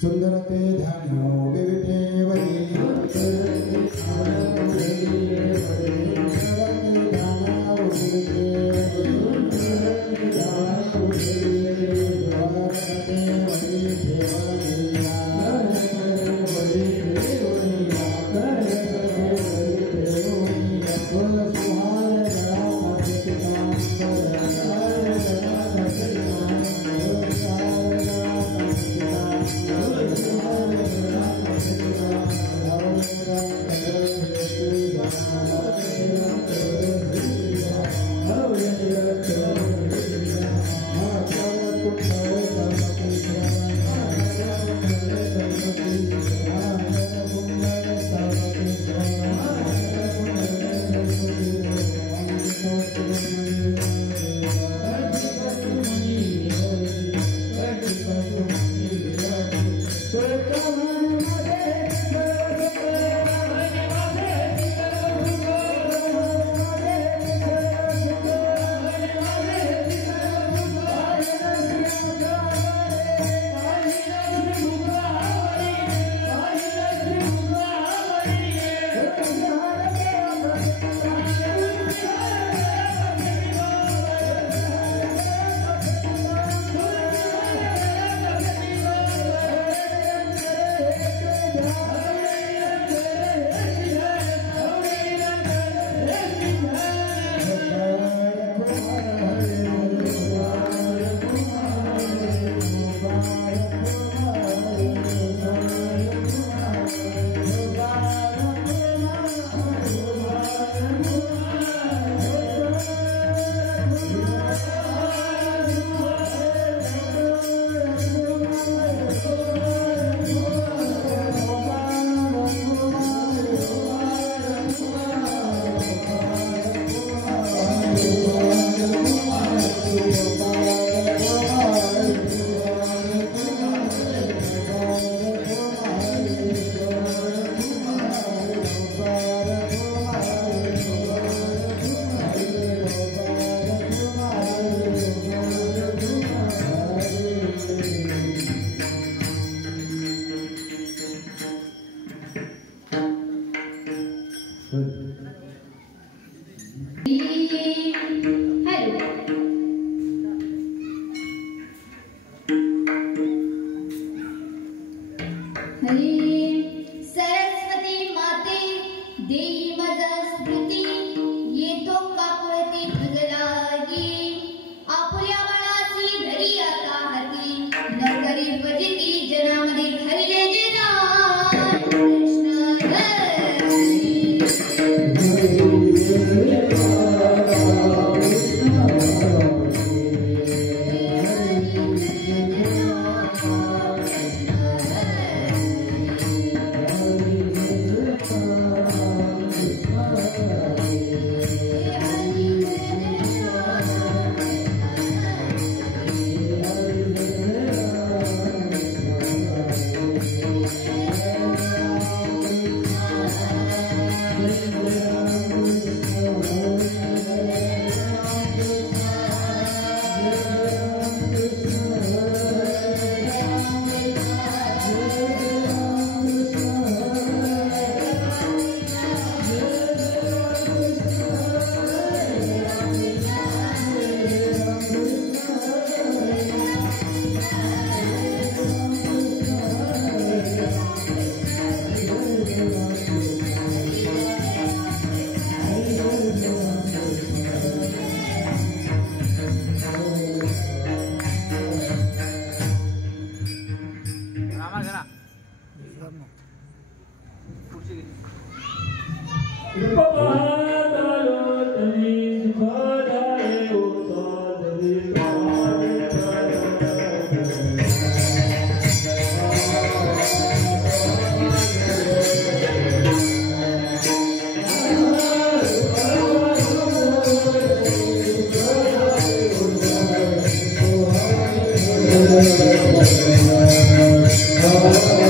सुंदरते ध्यानो विविटे वरी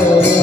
Oh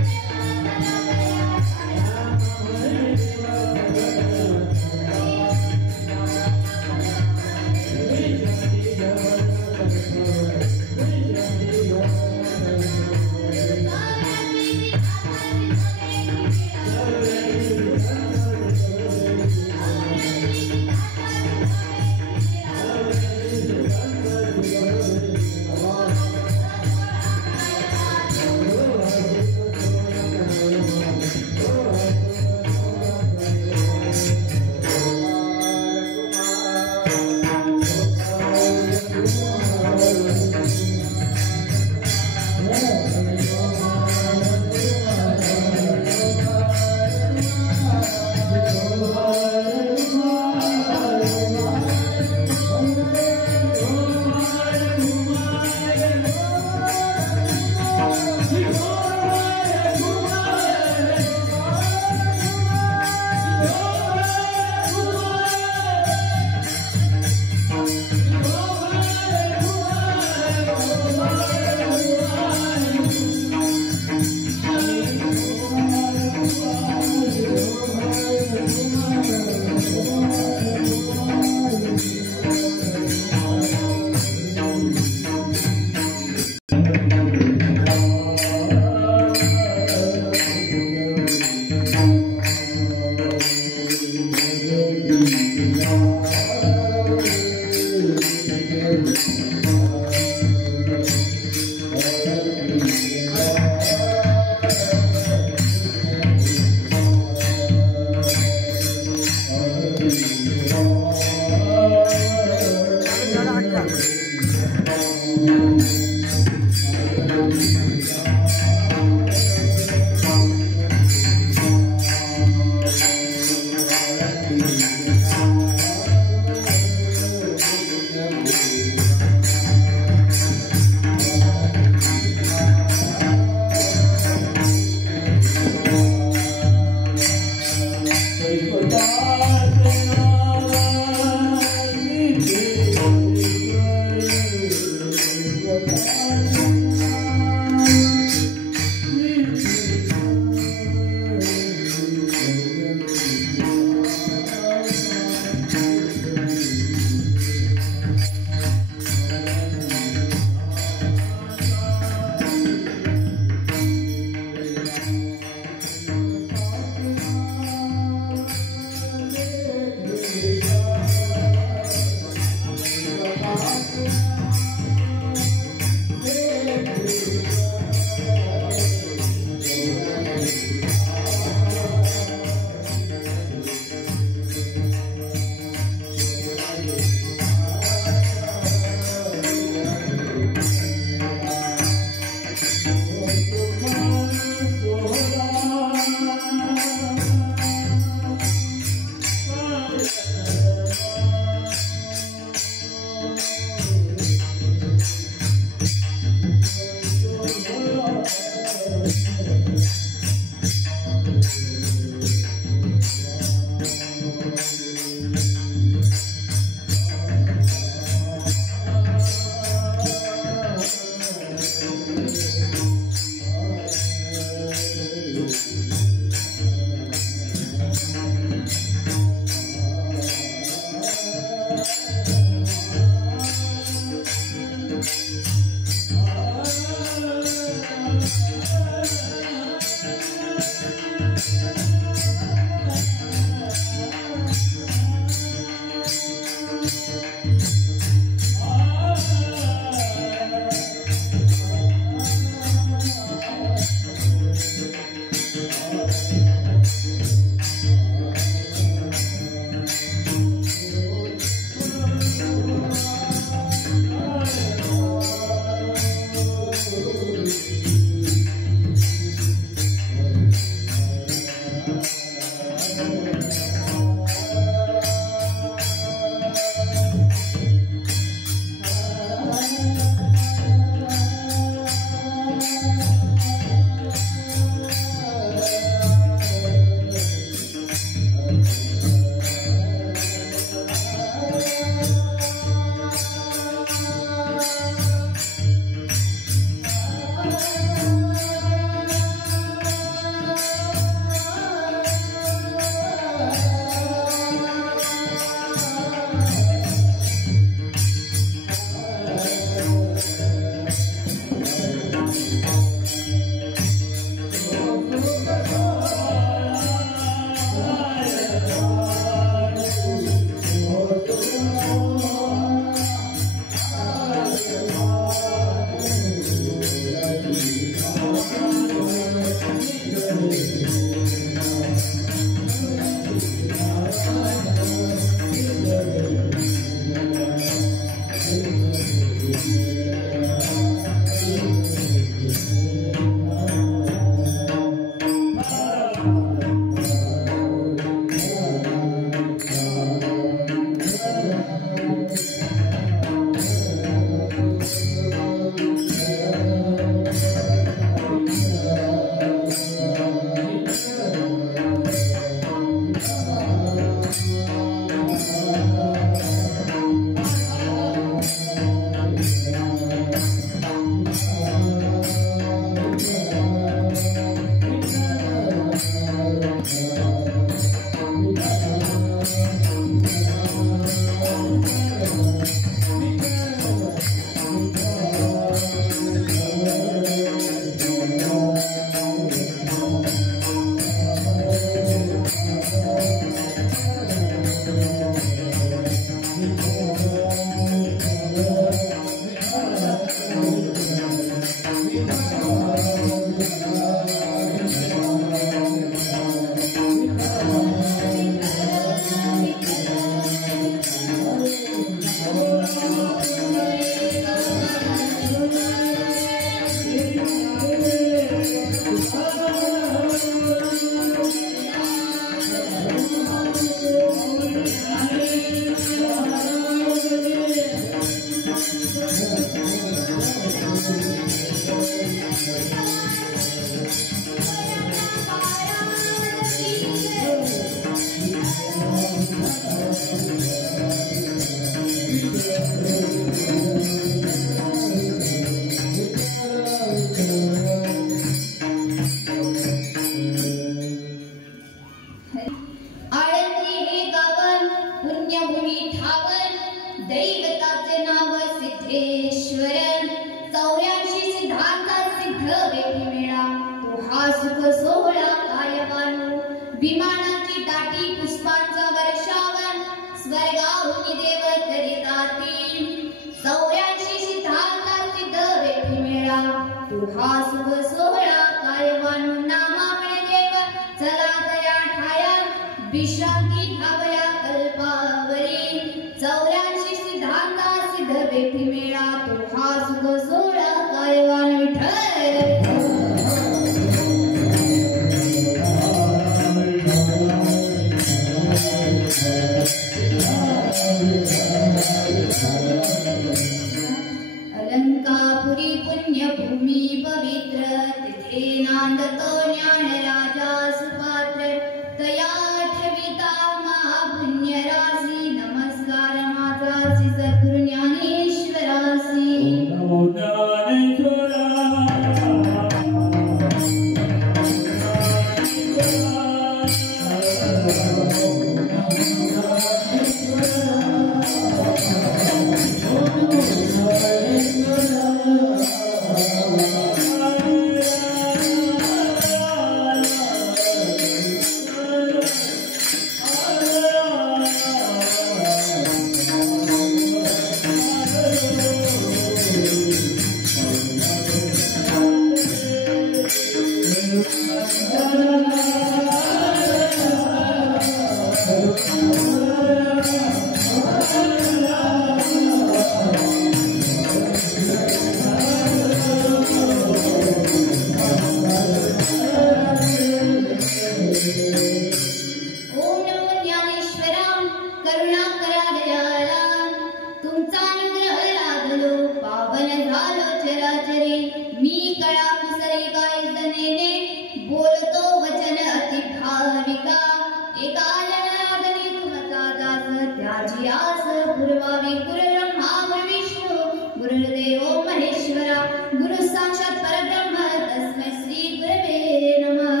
एकाजनार्दनी तुमचा दास त्याची आस पूर्वावी गुरुब्रह्मा गुरुविष्णू गुरुदेवो महेश्वरा गुरु साक्षात परब्रह्म तस्मै श्री गुरवे नमः.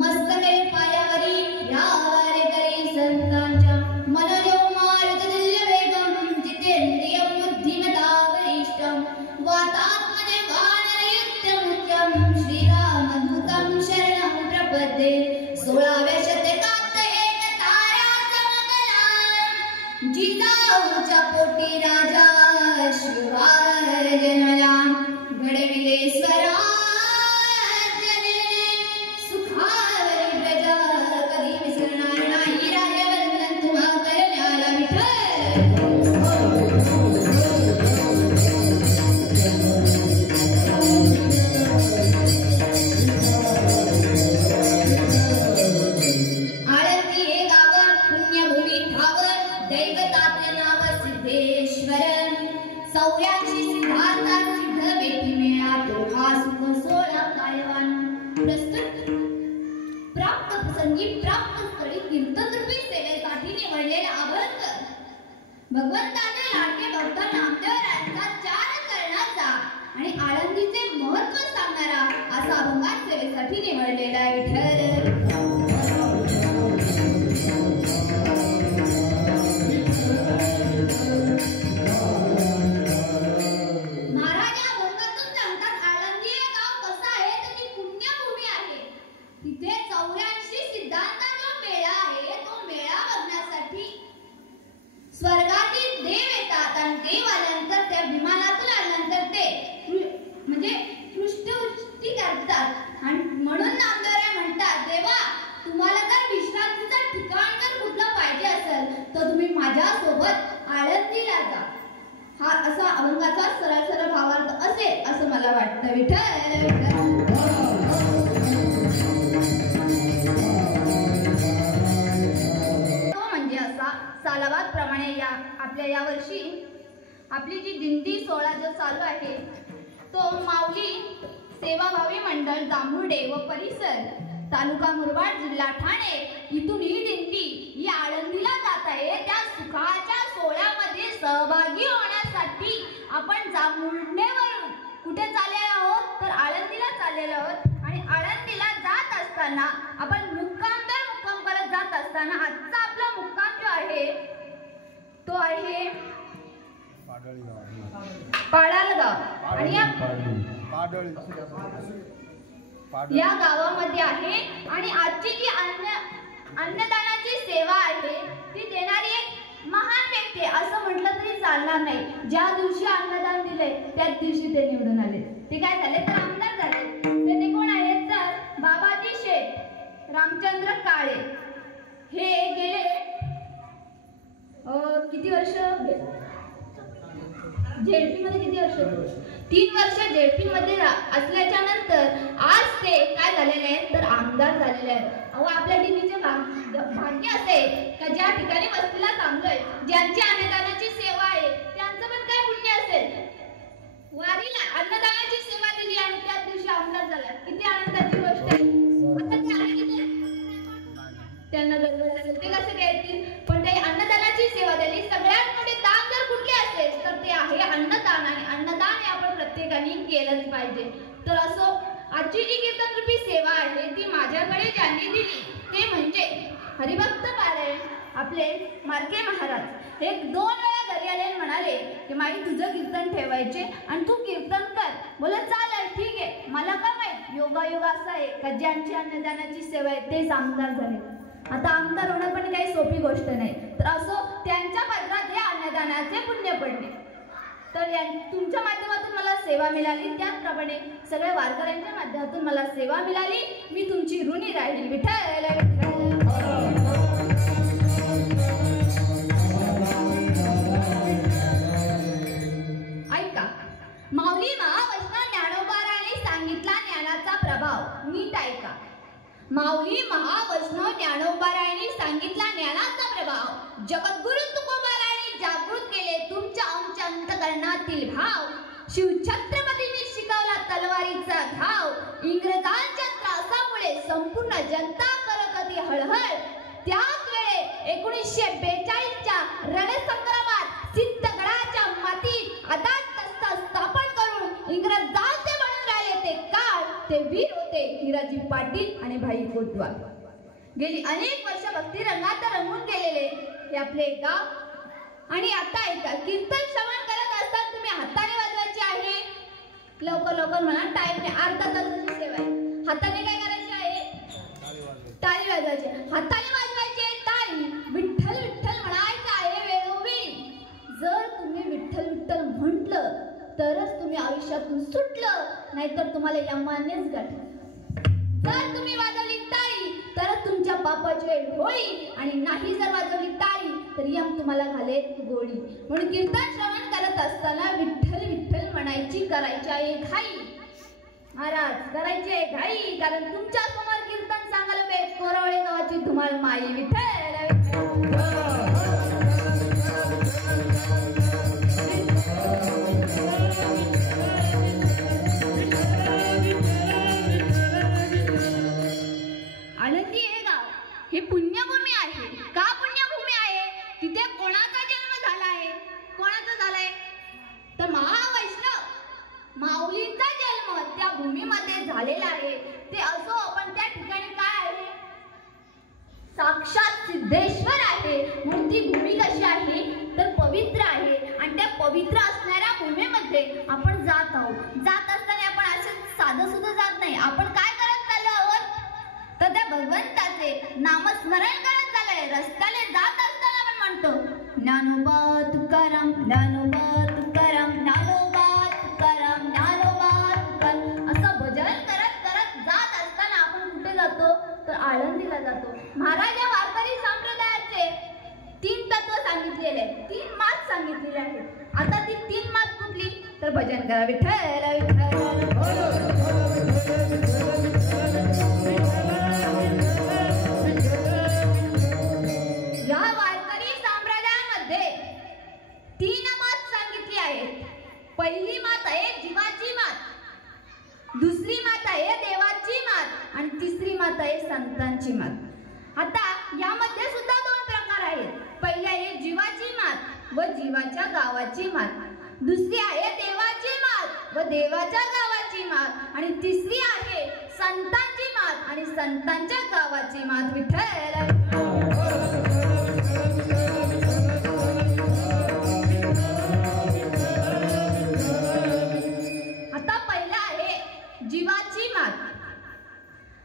मस्तके पायावरी यारे करी संतांच्या मनोजव मारुतुल्य वेगं जितेंद्रियं बुद्धिमता वरिष्ठं वातात्मने वानरयुक्तमुख्यं श्रीरामदूतं शरणं प्रपद्ये. 16व्या शतकात एक तारा चमकला जिजाऊच्या पोटी राजा शिवाय जन्मला. घडविले स्वराज्य सुखावरी प्रजा कधी विसरणार नाही राजवंदन तुम्हा करण्याला विठ्ठल. आळंदी हे गाव पुण्यभूमी ठाव दैवताचे नाव सिद्धेश्वर. 84 सिद्धार्था सिद्ध बेटी मेळा तो हा सुख सोळा कायवान. प्रस्तुत प्राप्त प्रसंगी प्राप्त स्थळी कीर्तनरूपी सेवेसाठी निवडलेला अभंग भगवंताचे लाडके भक्त नामदेवरायांचा 4 करण्याचा आणि आळंदीचे महत्त्व सांगणारा असा अभंगात सेवेसाठी निवडलेला विठ्ठल. महाराजा अभंगातून सांगतात आळंदी हे गाव कसं आहे तर ती पुण्यभूमी आहे. तिथे 84 सिद्धांताचा मेळा आहे. तो मेळा बघण्यासाठी स्वर्गातील देव येतात आणि देव आल्यानंतर त्या विमानातून आल्यानंतर ते म्हणजे पृष्ठवृष्टी करतात आणि म्हणून नामदेवराय म्हणतात देवा तुम्हाला जर विश्रांतीचं ठिकाण जर कुठलं पाहिजे असेल तर तुम्ही माझ्या सोबत आळंदीला जा. हा असा अभंगाचा सरळ भावार्थ असेल असं मला वाटतं. विठ्ठल म्हणजे असा सालाबाद प्रमाणे आपल्या या वर्षी आपली जी दिंडी सोहळा जो चालू आहे तो माऊली सेवाभावी मंडळ जांभुर्डे व परिसर तालुका मुरबाड जिल्हा ठाणे इथून ही दिंडी ही आळंदीला जात आहे. त्या सुखाच्या सोहळ्यामध्ये सहभागी होण्यासाठी आपण जांभुर्डेवरून कुठे चाललेलो आहोत तर आळंदीला चाललेलो आहोत. आणि आळंदीला जात असताना आपण मुक्काम करत जात असताना आजचा आपला मुक्काम जो आहे तो आहे पाडालगाव. आणि या गावामध्ये आहे आणि आजची जी अन्नदानाची सेवा आहे ती देणारी एक महान व्यक्ती असं म्हटलं तरी चालणार नाही. ज्या दिवशी अन्नदान दिले त्याच दिवशी ते निवडून आले. ते काय झाले तर आमदार झाले. ते कोण आहेत तर बाबाजी शेठ रामचंद्र काळे. हे गेले किती वर्ष जेडपी मध्ये किती वर्ष 3 वर्ष जेडपी मध्ये असल्याच्या नंतर आज ते काय झालेले आहेत तर आमदार झालेले आहेत. अहो आपल्या दिल्लीचे भाग्य असे का ज्या ठिकाणी वस्तीला थांबलोय ज्यांची अन्नदानाची सेवा आहे त्यांचं पण काय पुण्य असेल. वारीला अन्नदानाची सेवा दिली आणि त्याच दिवशी आमदार झाला. किती आनंदाची गोष्ट आहे. आता ते आहे तिथे त्यांना गडबड असेल ते कसे येतील पण ते अन्नदानाची सेवा दिली. सगळ्यात मोठे दान जर कुठले असेल तर ते आहे अन्नदान. आणि अन्नदान हे आपण प्रत्येकाने केलंच पाहिजे. तर असो आजची जी कीर्तनरूपी सेवा आहे ती माझ्याकडे ज्यांनी दिली ते म्हणजे हरिभक्त पारायण आपले मार्के महाराज. 1-2 वेळा घरी आले म्हणाले की माई तुझं कीर्तन ठेवायचे आणि तू कीर्तन कर. बोला चालेल ठीक आहे. मला काय माहित योगायोग असा आहे का ज्यांची अन्नदानाची सेवा आहे तेच आमदार झाले. आता आमदार होणं पण काही सोपी गोष्ट नाही. तर असो त्यांच्या पदरात हे अन्नदानाचे पुण्य पडले. तर तुमच्या माध्यमातून मला सेवा मिळाली त्याचप्रमाणे सगळ्या वारकऱ्यांच्या माध्यमातून मला सेवा मिळाली. मी तुमची ऋणी राहिली. विठ्ठल ऐका माऊली महावैष्णव ज्ञानोबारायांनी सांगितला ज्ञानाचा प्रभाव. नीट ऐका. माऊली महावैष्णव ज्ञानोबारायांनी सांगितला ज्ञानाचा प्रभाव. जगद्गुरु तुकोबारायांनी जागृत केले तुमच्या आमच्या अंतकरणातील भाव. शिवछत्रपतींनी शिकवला तलवारीचा धाव. इंग्रजांच्या त्रासामुळे संपूर्ण जनता करत होती हळहळ. त्याच वेळे 1942च्या रणसंग्रामात सिद्धगडाच्या मातीत अदालत स्थापन करून इंग्रजांचे बनून राहिले ते काळ ते वीर होते हिराजी पाटील आणि भाई कोतवाल. गेली अनेक वर्ष भक्ती रंगात रंगून गेलेले हे आपले गाव. आणि आता ऐका, कीर्तन श्रवण करत असताना तुम्ही हाताने वाजवायचे आहे. लवकर लवकर म्हणा, टाइम नाही, अर्धा तासाची सेवा आहे. हाताने काय करायचे आहे? टाळी वाजवायची. हाताने वाजवायची टाळी. विठ्ठल विठ्ठल म्हणायचं आहे वेळोवेळी. जर तुम्ही विठ्ठल विठ्ठल म्हटलं तरच तुम्ही आयुष्यातून सुटलं, नाहीतर तुम्हाला यमानेच गाठलं. जर तुम्ही वाजवली टाळी तर तुमच्या पापाची वेळ होईल, आणि नाही जर वाजवली टाळी तर यम तुम्हाला घालेल गोळी. म्हणून कीर्तन श्रवण करत असताना विठ्ठल विठ्ठल म्हणायची, करायची आहे घाई. महाराज करायची आहे घाई, कारण तुमच्या समोर कीर्तन सांगायला कोरावळे गावाची धुमाळ माई. विठ्ठल आनंदी हे गाव ही पुण्यभूमी आहे. का पुण्यभूमी आहे? तिथे कोणाचा जन्म झाला आहे? कोणाचा झालाय? तर महावैष्णव माऊलींचा जन्म त्या भूमीमध्ये झालेला आहे. ते असो, पण त्या ठिकाणी काय आहे? साक्षात सिद्धेश्वर आहे. म्हणून ती भूमी कशी आहे तर पवित्र आहे. आणि त्या पवित्र असणाऱ्या भूमीमध्ये आपण जात आहोत. जात असताना आपण असे साधं सुद्धा जात नाही. आपण काय करत चाललो आहोत तर त्या भगवंताचे नामस्मरण करत चाललोय. रस्त्याने जात असताना आपण म्हणतो ज्ञानोबा तुकाराम, ज्ञानोबा तुकाराम, ज्ञानोबा तुकाराम, ज्ञानोबा तुकाराम असं भजन करत करत जात असताना आपण कुठे जातो तर आळंदीला जातो. महाराज या वारकरी संप्रदायाचे 3 तत्व सांगितलेले आहेत, 3 मात सांगितलेले आहेत. आता ती 3 मात कुठली तर भजन करा विठ्ठल विठ्ठल. या वारकरी संप्रदायामध्ये 3 मात सांगितली आहेत. पहिली मात आहे जीवाची मात, दुसरी मात आहे देवाची मात, आणि तिसरी मात आहे संतांची मात. आता यामध्ये सुद्धा 2 प्रकार आहेत. पहिली आहे जीवाची मात व जीवाच्या गावाची मात. दुसरी आहे देवाची मात व देवाच्या गावाची मात, आणि तिसरी आहे संतांची मात आणि संतांच्या गावाची मात. विठ्ठल आता पहिला आहे जीवाची मात.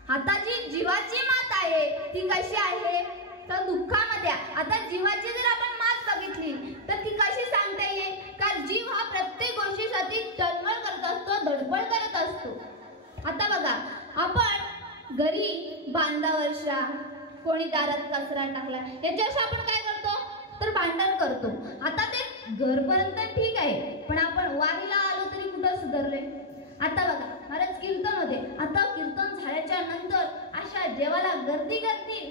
आता जी जीवाची मात आहे ती कशी आहे तर दुःखामध्ये. आता जीवाची जर आपण मात बघितली तर ती कशी सांगता येईल? कारण जीव हा प्रत्येक गोष्टीसाठी तळमळ करत असतो, धडपड करत असतो. आता बघा, आपण घरी बांधा वर्षा, कोणी दारात कचरा टाकला, याच्याशी आपण काय करतो तर भांडण करतो. आता ते घरपर्यंत ठीक आहे, पण आपण वारीला आलो तरी कुठं सुधारले? आता बघा, महाराज कीर्तन होते. आता कीर्तन झाल्याच्या नंतर अशा देवाला गर्दी करतील,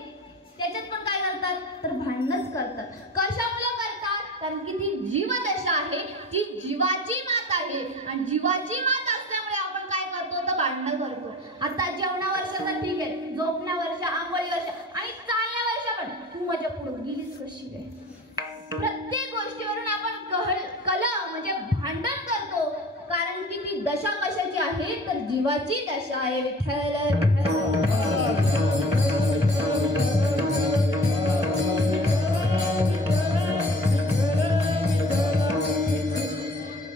त्याच्यात पण काय करतात तर भांडणच करतात. कशामुळे करतात? कारण की ती जीवदशा आहे, ती जीवाची मात आहे, आणि जीवाची मात असल्यामुळे आपण काय करतो तर भांडण करतो. आता जेवणा वर्षाचा ठीक आहे, झोपण्या वर्ष, आंघोळी वर्ष आणि चालण्या वर्ष पण तू माझ्या पुढे गेलीच कशी काय? प्रत्येक गोष्टीवरून आपण कल म्हणजे भांडण करतो, कारण की ती दशा कशाची आहे तर जीवाची दशा आहे. विठ्ठल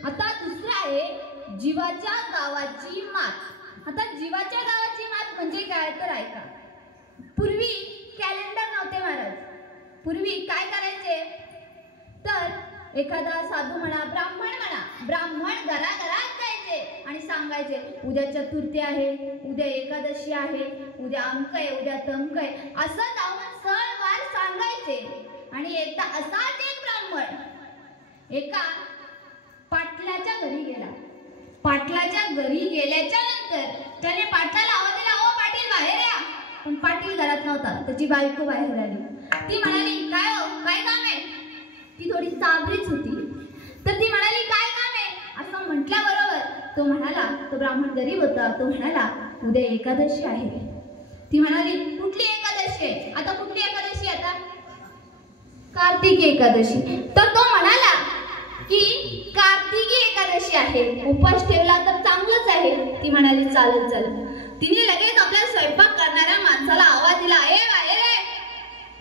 आता दुसरं आहे जीवाच्या गावाची मात. आता जीवाच्या गावाची मात म्हणजे काय तर ऐका. पूर्वी कॅलेंडर नव्हते महाराज. पूर्वी काय करायचे तर एखादा साधू म्हणा, ब्राह्मण घराघरात जायचे आणि सांगायचे उद्या चतुर्थी आहे, उद्या एकादशी आहे, उद्या अमक आहे, उद्या तमक आहे, असं जाऊन सणवार सांगायचे. आणि एकदा असाच एक ब्राह्मण एका पाटलाच्या घरी गेला. पाटलाच्या घरी गेल्याच्या नंतर त्याने पाटलाला आवाज दिला, ओ पाटील बाहेर या. पण पाटील घरात नव्हता, त्याची बायको बाहेर आली. ती म्हणाली, काय हो, काय काम आहे? ती थोडी चाबरीच होती. तर ती म्हणाली, काय काम आहे? असं म्हटल्याबरोबर तो म्हणाला, तो ब्राह्मण गरीब होता, तो म्हणाला उद्या एकादशी आहे. ती म्हणाली, कुठली एकादशी आहे? आता कुठली एकादशी कार्तिकी एकादशी. तर तो म्हणाला की कार्तिकी एकादशी आहे, उपास ठेवला तर चांगलंच आहे. ती म्हणाली चालत चालत. तिने लगेच आपल्या स्वयंपाक करणाऱ्या माणसाला आवाज दिला, ए बाहेर आहे.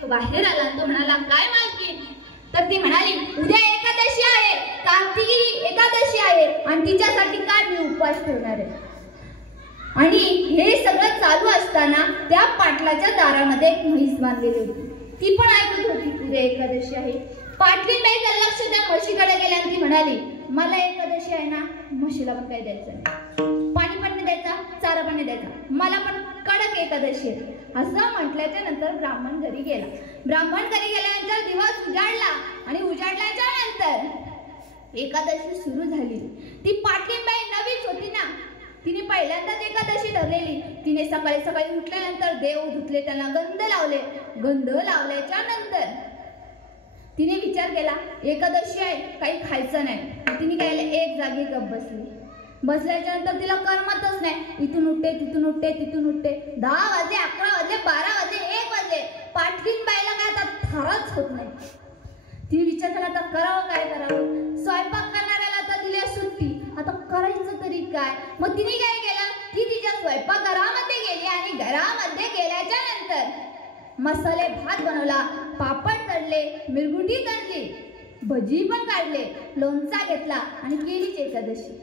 तो बाहेर आला. तो म्हणाला काय मालकीण? तर ती म्हणाली उद्या एकादशी आहे, कार्तिकी एकादशी आहे आणि तिच्यासाठी काय मी उपवास ठेवणार आहे. आणि हे सगळं चालू असताना त्या पाटलाच्या दारामध्ये एक म्हैस बांधलेली होती. ती पण ऐकत होती उद्या एकादशी आहे. पाटलीबाईचं लक्ष त्या म्हशीकडे गेल्या आणि ती म्हणाली मला एकादशी आहे ना, म्हशीला पण काय द्यायचं, पाणी पण नाही द्यायचा, चारा पण नाही द्यायचा, मला पण कडक एकादशी आहे. असं म्हटल्याच्या नंतर ब्राह्मण घरी गेला. ब्राह्मण घरी गेल्यानंतर दिवस उजाडला आणि उजाडल्याच्या नंतर एकादशी सुरू झाली. ती पाटलीबाई नवीच होती ना, तिने पहिल्यांदाच एकादशी धरलेली. तिने सकाळी सकाळी उठल्यानंतर देव धुतले, त्यांना गंध लावले. गंध लावल्याच्या नंतर तिने विचार केला एकादशी आहे, काही खायचं नाही. तिने काय एक जागी गप बसली. बसल्याच्या नंतर तिला करमतच नाही. इथून उठते तिथून उठते तिथून उठते. 10 वाजले, 11 वाजले, 12 वाजले, 1 वाजले. पाटलीबाईला काय आता थारच होत नाही. तिने विचार केला आता करावं काय करावं. स्वयंपाक करणाऱ्याला आता दिली सुट्टी, आता करायचं तरी काय. मग तिने काय केलं, ती तिच्या स्वयंपाकघरामध्ये गेली आणि घरामध्ये गेल्याच्या नंतर मसाले भात बनवला, पापड तळले, मिरगुटी तळली, भजी पण काढले, लोणचा घेतला आणि केलीच एकादशी.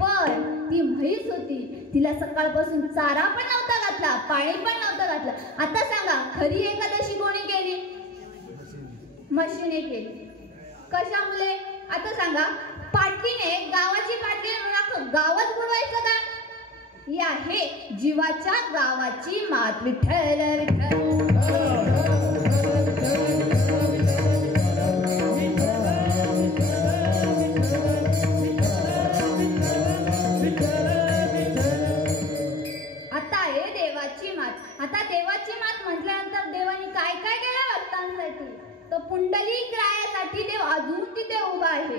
पण ती म्हैस होती, तिला सकाळपासून चारा पण नव्हता घातला, पाणी पण नव्हतं घातलं. आता सांगा खरी एकादशी कोणी केली? म्हशीने केली. कशामुळे? आता सांगा, पाटलीने गावाची पाटली म्हणून गावच बुडवायचं का? ही आहे जीवाच्या गावाची मात. विठ्ठल विठ्ठल. आता आहे देवाची मात. आता देवाची मात म्हटल्यानंतर देवाने काय काय केलं भक्तांसाठी? तर पुंडलिक रायासाठी देव अजून तिथे उभा आहे.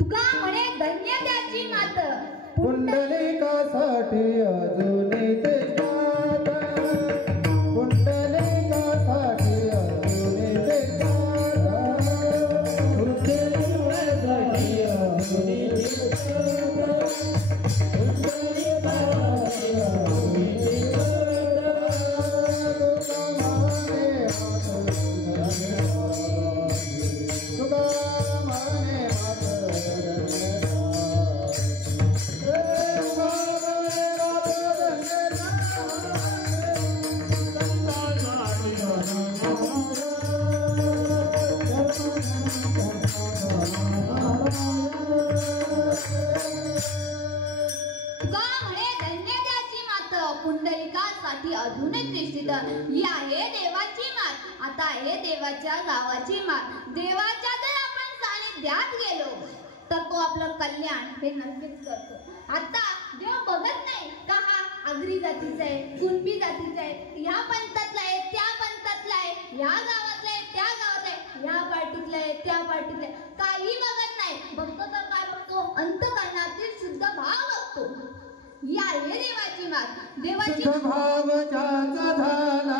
तुका म्हणे धन्य त्याची मात, पुंडलिकासाठी अजून ते जात, पुंडलिकासाठी अजून ते जात, पुंडलिकासाठी अजून ते जात, पुंडलिकासाठी अजून ते पुंडलिकासाठी अजून एक निश्चित ही आहे देवाची मात. आता आहे देवाच्या गावाची मात. देवाच्या जर आपण सानिध्यात गेलो तर तो आपलं कल्याण हे नक्कीच करतो. आता देव बघत नाही का हा आगरी जातीचा आहे, कुणबी जातीचा आहे, ह्या पंथातला आहे, त्या पंथातला आहे, ह्या गावातला आहे, त्या गावातला आहे, ह्या पार्टीतला आहे, त्या पार्टीतला आहे, काही बघत नाही. बघतो तर काय बघतो? अंतःकरणातील शुद्ध भाव बघतो. ही आहे देवाची मात. देवाची भाव ज्याचा झाला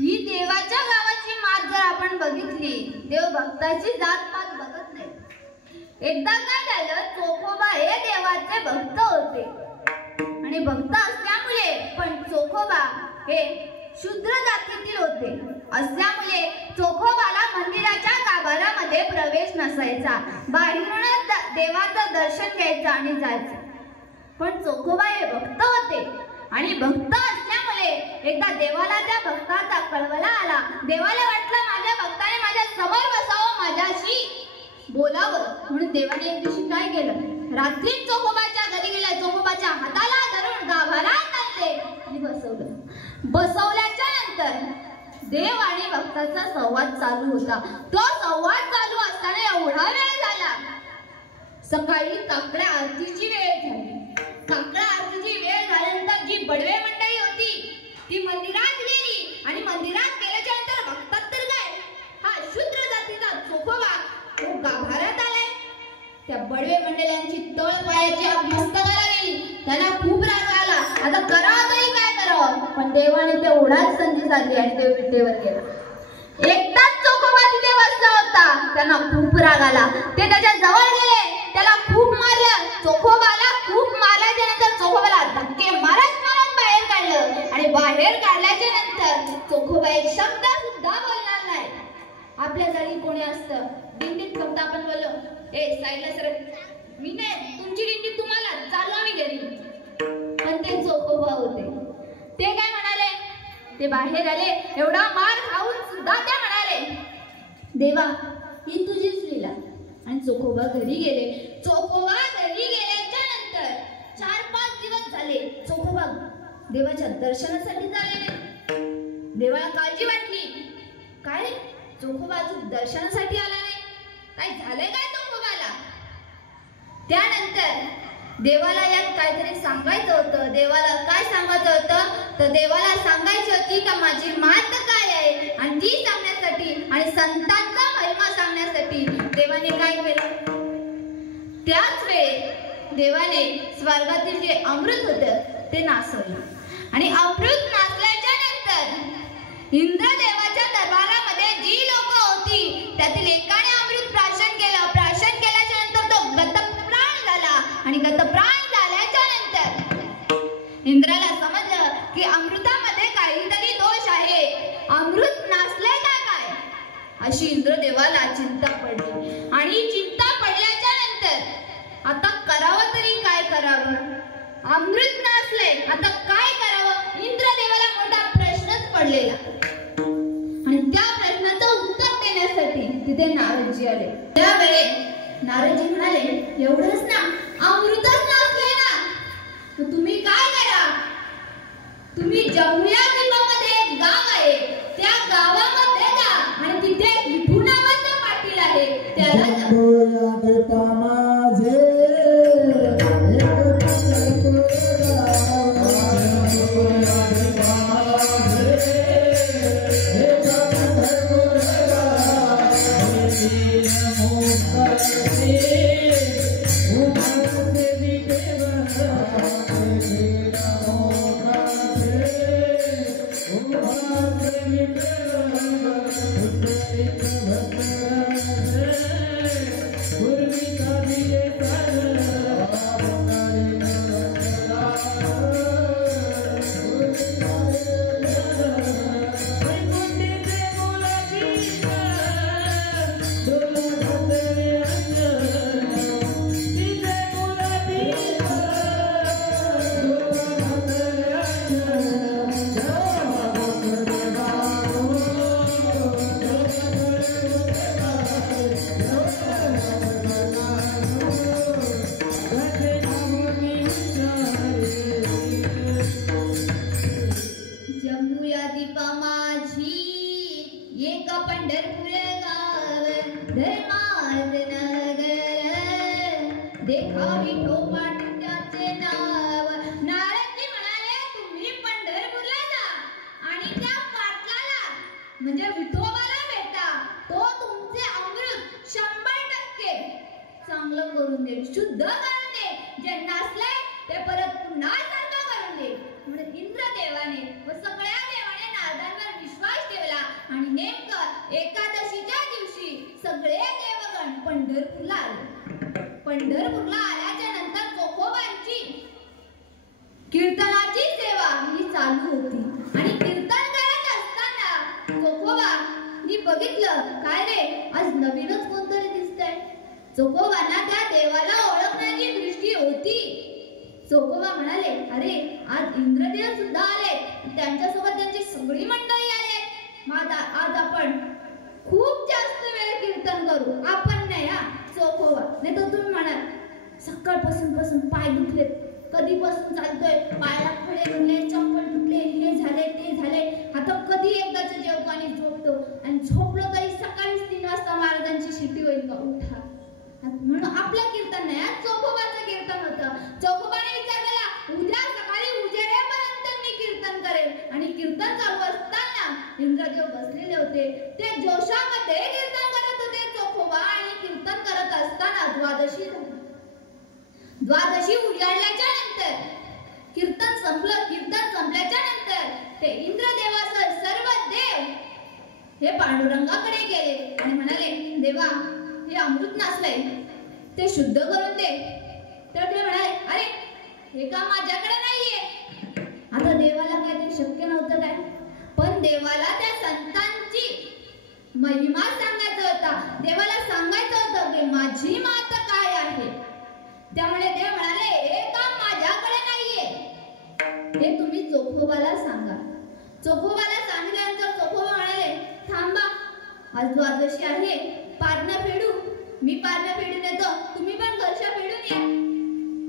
ही देवाच्या गावाची मात जर आपण बघितली, देव भक्ताची जात पात बघत नाही. एकदा काय झालं, चोखोबा हे देवाचे भक्त होते आणि भक्त असल्यामुळे पण चोखोबा हे शूद्र जातीतील होते. असल्यामुळे चोखोबाला मंदिराच्या गाभाऱ्यामध्ये प्रवेश नसायचा. बाहेरूनच देवाचं दर्शन घ्यायचं आणि जायचं. पण चोखोबा हे भक्त होते आणि भक्त असल्यामुळे एकदा देवाला त्या भक्ताचा कळवला आला. देवाला वाटलं माझ्या भक्ताने माझ्या समोर बसावं, माझ्याशी बोलावं. म्हणून देवाने एक दिवशी काय केलं, रात्री चोखोबाच्या घरी गेला. चोखोबाच्या हाताला धरून गाभाऱ्यात आणले आणि बसवलं. बसवल्याच्या नंतर देव आणि भक्ताचा संवाद चालू होता. तो संवाद चालू असताना एवढा वेळ झाला. सकाळी काकडा आरतीची वेळ झाली. काकडा आरतीची वेळ झाल्यानंतर जी बडवे मंडळी होती ती मंदिरात गेली आणि मंदिरात गेल्याच्या नंतर बघतात तर काय, हा शूद्र जातीचा चोखोबा तो गाभाऱ्यात आलाय. त्या बडवे मंडळींची तळ पायाची मस्तकाला गेली. त्यांना खूप राग आला. आता करावं तरी काय करावं, पण देवाने तेवढाच संधी साधली आणि ते विटेवर गेला. एकटाच चोखोबा तिथे बसला होता. त्यांना खूप राग आला. ते त्याच्या जवळ गेले, त्याला खूप मारलं. चोखोबाला खूप मारल्याच्या नंतर चोखोबाला धक्के मारत मारत बाहेर काढलं आणि बाहेर काढल्याच्या नंतर चोखोबा एक शब्द सुद्धा बोलणार नाही. आपल्या जागी कोणी असतं दिंडीत फक्त आपण बोललो, ए साईडला सर, मी नाही, तुमची दिंडी तुम्हाला, चालू आम्ही घरी. पण ते चोखोबा होते. ते काय म्हणाले, ते बाहेर आले. एवढा मार खाऊन सुद्धा ते म्हणाले, देवा ही तुझीच लीला. आणि चोखोबा घरी गेले. चोखोबा घरी गेल्याच्या नंतर 4-5 दिवस झाले चोखोबा देवाच्या दर्शनासाठी झालेले. देवाला काळजी वाटली. काय रे, चोखोबा अजून दर्शनासाठी आला नाही, काय झालंय काय चोखोबाला? त्यानंतर देवाला यात काहीतरी सांगायचं होतं. देवाला काय सांगायचं होतं, तर देवाला सांगायची होती का माझी मात काय आहे, आणि ती सांगण्यासाठी आणि संतांचा महिमा सांगण्यासाठी देवाने काय केलं, त्याच वेळी देवाने स्वर्गातील जे अमृत होतं ते नासवलं. आणि अमृत नासल्याच्या नंतर इंद्रदेवाच्या दरबारामध्ये जी लोक होती त्यातील एकाने अमृत प्राशन केलं. प्राशन केल्याच्या नंतर तो गतप्राण झाला. आणि गतप्राण झाल्याच्या नंतर इंद्राला समजलं की अमृतामध्ये काहीतरी दोष आहे, अमृत नासले का काय, अशी इंद्रदेवाला चिंता पडली. आणि चिंता पडल्याच्या नंतर आता करावं तरी काय करावं, अमृत नासले, आता काय करावं, इंद्रदेवाला मोठा प्रश्नच पडलेला. आणि त्या प्रश्नाचं उत्तर देण्यासाठी तिथे नारदजी आले. त्यावेळी नारदजी म्हणाले, एवढंच ना, अमृतच नासले ना, तर तुम्ही काय करा, तुम्ही जमुया द्वीपामध्ये एक गाव आहे, त्या गावामध्ये जा आणि तिथे विठू नावाचा पाटील आहे, त्याला म्हणजे विठोबाला भेटा, तो तुमचे अमृत 100% चांगलं करून दे, शुद्ध करून दे, जे नासले ते परत पुन्हा सारखं करून दे. म्हणून इंद्रदेवाने व सगळ्या देवाने नारदांवर विश्वास ठेवला. आणि नेमकं एकादशीच्या दिवशी सगळे देवगण पंढरपूरला आले. पंढरपूरला आल्याच्या नंतर चोखोबांची कीर्तनाची सेवा ही चालू होती. आणि कीर्तन करत असताना चोखोबांनी बघितलं, काय रे, आज नवीनच कोणतरी दिसतंय. चोखोबांना त्या देवाला ओळखण्याची दृष्टी होती. चोखोबा म्हणाले, अरे आज इंद्रदेव सुद्धा आले, त्यांच्यासोबत त्यांची सगळी मंडळी आले. आज आपण खूप जास्त वेळ कीर्तन करू. आपण नाही, हा चोखोबा, नाही तर तुम्ही म्हणाल सकाळपासून पाय दुखलेत, कधीपासून चालतोय, पायाला खडे घातले, चप्पल तुटले, हे झाले ते झाले. आता कधी एकदाच जेवतो आणि झोपतो, आणि झोपलो तरी सकाळीच 3 वाजता महाराजांची शिटी होईल का उठा. म्हणून आपलं कीर्तन नाही, चोखोबाचं कीर्तन होतं. चोखोबाने विचार केला, उद्या सकाळी उजेडेपर्यंत मी कीर्तन करेल. आणि कीर्तन चालू असताना इंद्रदेव बसलेले होते. ते जोशामध्ये कीर्तन करत होते चोखोबा. आणि कीर्तन करत असताना द्वादशी उजाडल्याच्या नंतर कीर्तन संपलं. कीर्तन संपल्याच्या नंतर ते इंद्रदेवासह सर्व देव हे पांडुरंगाकडे गेले आणि म्हणाले, देवा हे अमृत नसलंय, ते शुद्ध करून दे. तर ते म्हणाले, अरे हे काम माझ्याकडे नाहीये. आता देवाला काय ते शक्य नव्हतं काय, पण देवाला त्या संतांची महिमा सांगायचा होता. देवाला सांगायचं होतं की माझी मात काय आहे. त्यामुळे देव म्हणाले, हे काम माझ्याकडे नाहीये, हे तुम्ही चोखोबाला सांगा. चोखोबाला सांगितल्यानंतर चोखोबा म्हणाले, थांबा, आज द्वादशी आहे, पारणं फेडू. मी पारणं फेडून येतो, तुम्ही पण कलशा फेडून या.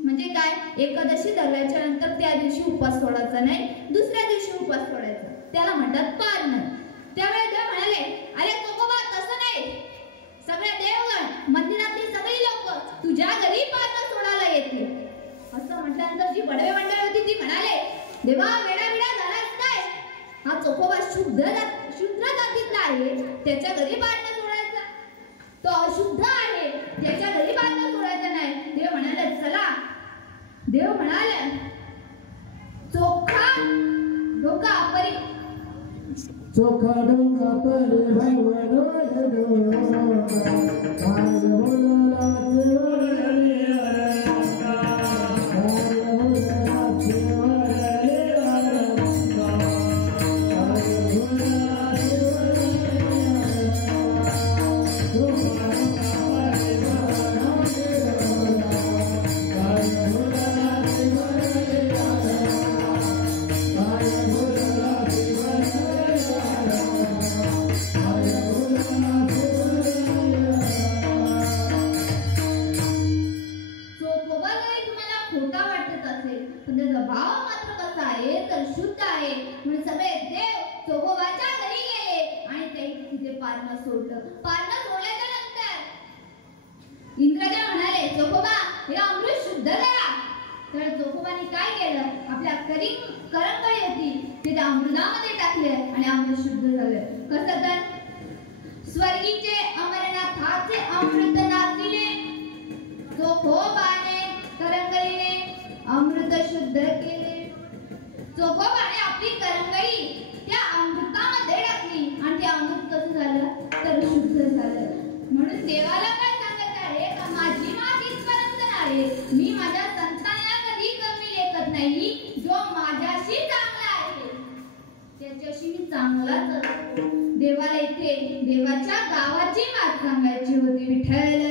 म्हणजे काय, एकादशी धरल्याच्या नंतर त्या दिवशी उपवास सोडायचा नाही, दुसऱ्या दिवशी उपवास सोडायचा, त्याला म्हणतात पारणं. त्यावेळी देव म्हणाले, अरे चोखोबा तसं नाही, सगळे देवगण मंदिरातली सगळी लोक तुझ्या घरी पारणं सोडायला येतील. असं म्हटल्यानंतर जी बडवे मंडळी होती ती म्हणाले, देवा वेडा झालाच काय, हा चोखोबा शूद्र जातीतला आहे, त्याच्या घरी पारणं सोडायचं, तो अशुद्ध आहे, त्याच्या घरी पारणं सोडायचं नाही. देव म्हणाले, चला. देव म्हणाले, चोखा डोका परी चोखा डोका परी भैवनो इंद्रदेव म्हणाले, चोखोबा हे अमृत शुद्ध करा. तर चोखोबाने काय केलं, आपल्या करंगळी होती ते त्या अमृतामध्ये टाकले आणि अमृत शुद्ध झालं. कसं तर, स्वर्गीचे अमरनाथाचे अमृत नासिले, चोखोबाने करंगळीने अमृत शुद्ध केले. चोखोबाने आपली करंगळी त्या अमृतामध्ये टाकली आणि ते अमृत कसं झालं तर शुद्ध झालं. म्हणून देवाला काय माझी मात इथपर्यंत आहे, मी माझ्या संतांना कधी कमी लेखत नाही. जो माझ्याशी चांगला आहे त्याच्याशी मी चांगलाच असतो. देवाला इथे देवाच्या गावाची मात सांगायची होती. विठ्ठल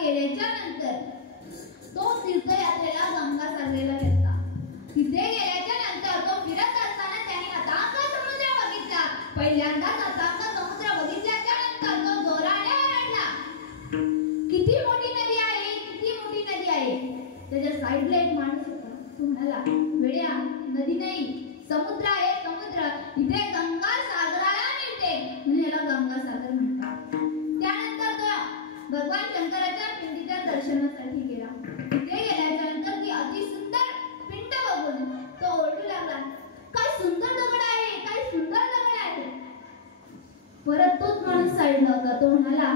गेल्याच्या नंतर तो तीर्थयात्रेला गंगा सागरेला गेला. तिथे गेल्याच्या नंतर तो फिरत असताना त्याने अथांग समुद्र बघितला. पहिल्यांदाच अथांग समुद्र बघितल्याच्या नंतर तो जोराने ओरडला, किती मोठी नदी आहे, किती मोठी नदी आहे. त्याच्या साईडला एक माणूस होता. तो म्हणाला, वेड्या, नदी नाही, समुद्र आहे, समुद्र. इथे गंगा सागराला मिळते म्हणून याला गंगा सागर म्हणतात. त्यानंतर तो भगवान शंकराच्या पिंडीच्या दर्शनासाठी गेला. तिथे गेल्याच्या नंतर ती अति सुंदर पिंड बघून तो ओरडू लागला, काय सुंदर दगड आहे, काय सुंदर दगड आहे. परत तोच माणूस साईडला होता. तो म्हणाला,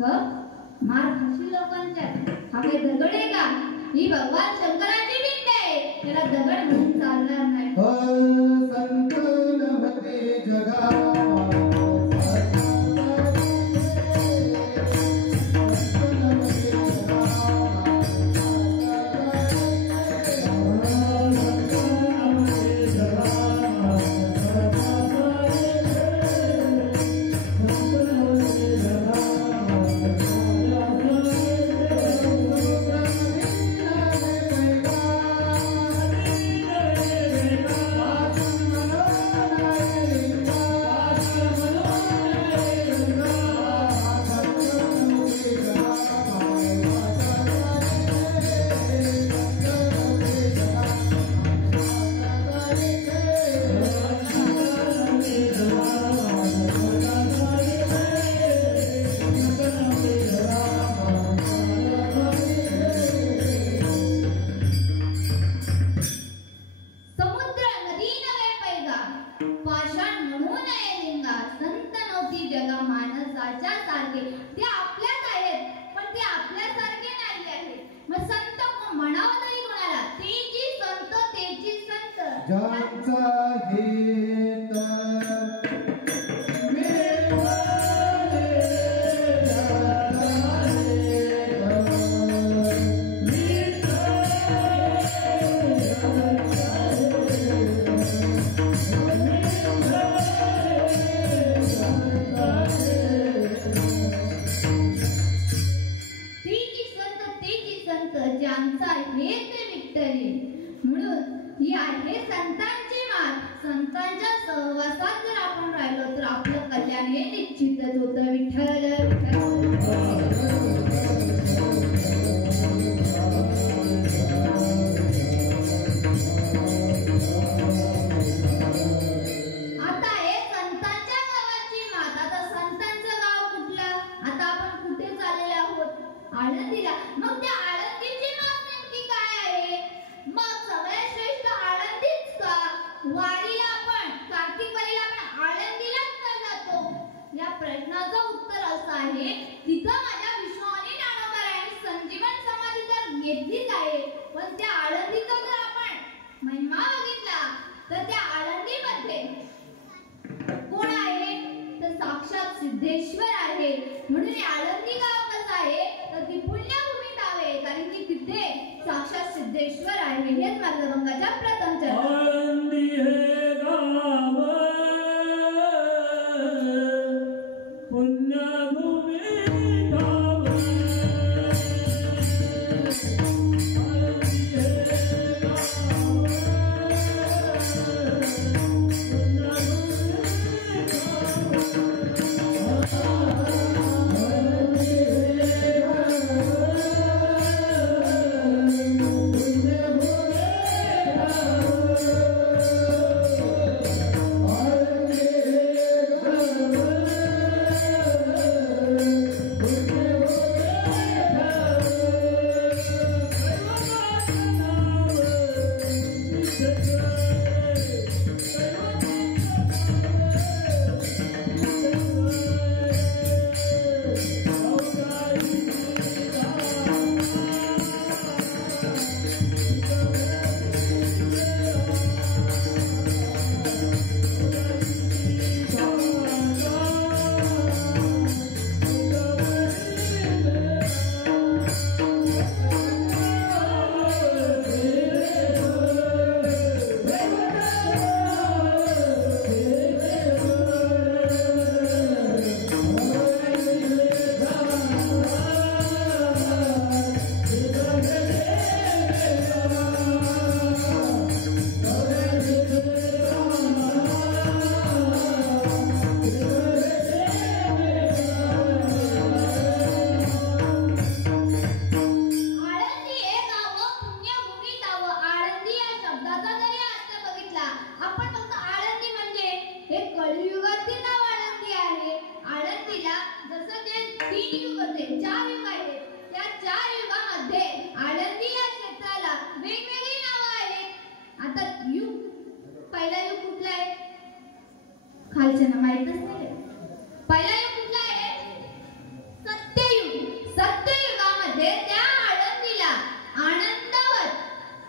ग मार खाशी लोकांच्या, हा काही दगड आहे का, ही भगवान शंकराची पिंड आहे, त्याला दगड म्हणून चालणार नाही.